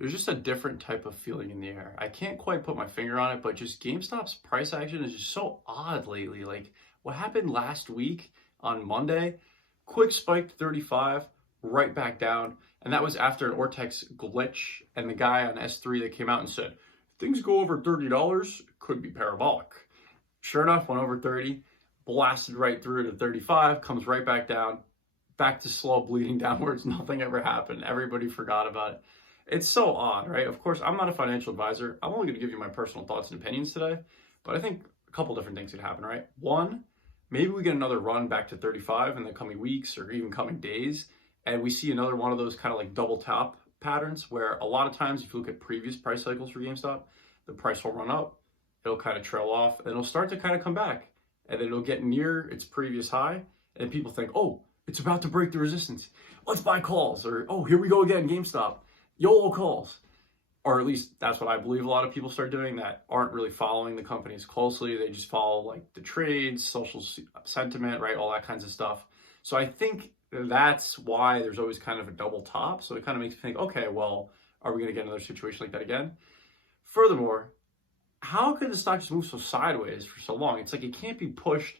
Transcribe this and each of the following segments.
there's just a different type of feeling in the air. I can't quite put my finger on it, but just GameStop's price action is just so odd lately. Like what happened last week on Monday, quick spike to 35, right back down. And that was after an Ortex glitch and the guy on S3 that came out and said, things go over $30, could be parabolic. Sure enough, went over 30, blasted right through to 35, comes right back down, back to slow bleeding downwards. Nothing ever happened. Everybody forgot about it. It's so odd, right? Of course, I'm not a financial advisor. I'm only going to give you my personal thoughts and opinions today, but I think a couple different things could happen, right? One, maybe we get another run back to 35 in the coming weeks or even coming days, and we see another one of those kind of like double top patterns where a lot of times if you look at previous price cycles for GameStop, the price will run up, it'll kind of trail off, and it'll start to kind of come back, and then it'll get near its previous high, and people think, oh, it's about to break the resistance. Let's buy calls, or oh, here we go again, GameStop. YOLO calls. Or at least that's what I believe a lot of people start doing that aren't really following the companies closely. They just follow like the trades, social sentiment, right? All that kinds of stuff. So I think that's why there's always kind of a double top. So it kind of makes me think, okay, well, are we going to get another situation like that again? Furthermore, how could the stock just move so sideways for so long? It's like it can't be pushed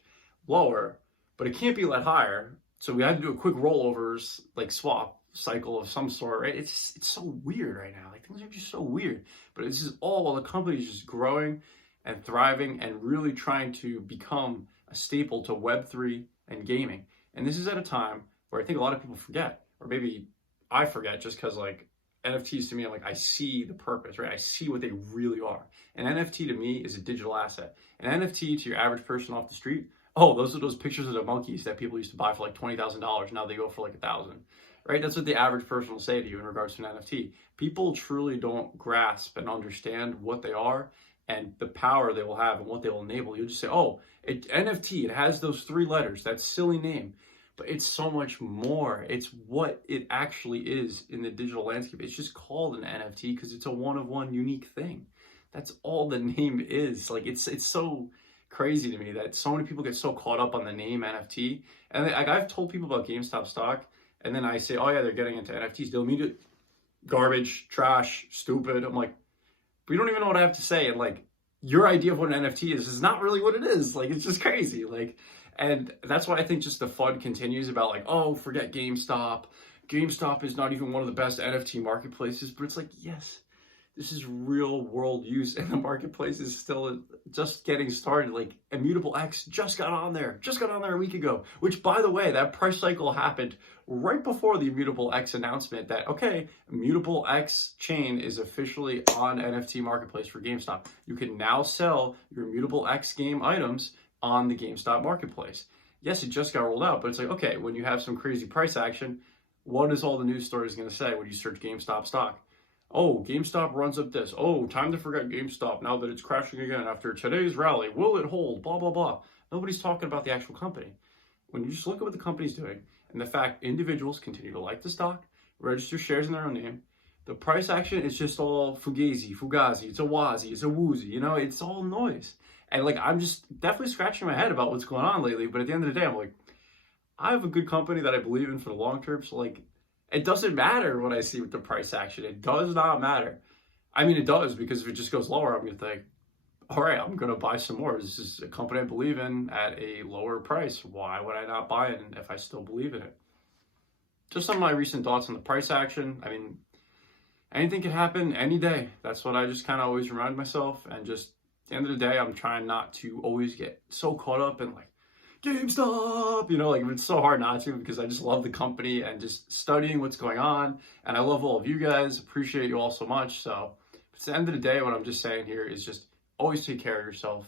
lower, but it can't be let higher. So we had to do a quick rollovers, like swap cycle of some sort, right? It's so weird right now. Like things are just so weird. But this is all while the company is just growing and thriving and really trying to become a staple to Web3 and gaming. And this is at a time where I think a lot of people forget, or maybe I forget just because like NFTs to me, I'm like, I see the purpose, right? I see what they really are. An NFT to me is a digital asset. An NFT to your average person off the street, oh, those are those pictures of the monkeys that people used to buy for like $20,000. Now they go for like $1,000. Right? That's what the average person will say to you in regards to an NFT. People truly don't grasp and understand what they are and the power they will have and what they will enable. You'll just say, oh, NFT, it has those 3 letters, that silly name. But it's so much more. It's what it actually is in the digital landscape. It's just called an NFT because it's a one-of-one unique thing. That's all the name is. Like it's so crazy to me that so many people get so caught up on the name NFT. And like I've told people about GameStop stock, and then I say, oh yeah, they're getting into NFTs. They'll immediately, garbage, trash, stupid. I'm like, we don't even know what I have to say. And like, your idea of what an NFT is not really what it is. Like, it's just crazy. Like, and that's why I think just the FUD continues about like, oh, forget GameStop. GameStop is not even one of the best NFT marketplaces. But it's like, yes, this is real world use, and the marketplace is still just getting started. Like Immutable X just got on there a week ago, which by the way, that price cycle happened right before the Immutable X announcement that, okay, Immutable X chain is officially on NFT marketplace for GameStop. You can now sell your Immutable X game items on the GameStop marketplace. Yes, it just got rolled out, but it's like, okay, when you have some crazy price action, what is all the news stories going to say when you search GameStop stock? Oh, GameStop runs up this. Oh, time to forget GameStop now that it's crashing again after today's rally. Will it hold? Blah, blah, blah. Nobody's talking about the actual company. When you just look at what the company's doing and the fact individuals continue to like the stock, register shares in their own name, the price action is just all fugazi, it's a wazi, it's a woozy, you know, it's all noise. And like, I'm just definitely scratching my head about what's going on lately. But at the end of the day, I'm like, I have a good company that I believe in for the long term. So like, it doesn't matter what I see with the price action. It does not matter. I mean, it does, because if it just goes lower, I'm going to think, all right, I'm going to buy some more. This is a company I believe in at a lower price. Why would I not buy it if I still believe in it? Just some of my recent thoughts on the price action. I mean, anything can happen any day. That's what I just kind of always remind myself. And just at the end of the day, I'm trying not to always get so caught up in like, GameStop, you know, like it's so hard not to, because I just love the company and just studying what's going on. And I love all of you guys, appreciate you all so much. So at the end of the day, what I'm just saying here is just always take care of yourself.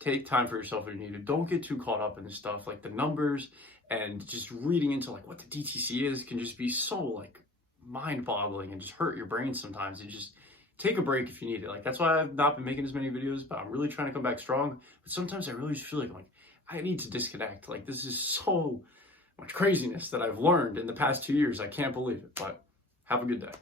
Take time for yourself if you need to. Don't get too caught up in this stuff, like the numbers and just reading into like what the DTC is can just be so like mind-boggling and just hurt your brain sometimes. And just take a break if you need it. Like that's why I've not been making as many videos, but I'm really trying to come back strong. But sometimes I really just feel like I need to disconnect. Like this is so much craziness that I've learned in the past 2 years. I can't believe it, but have a good day.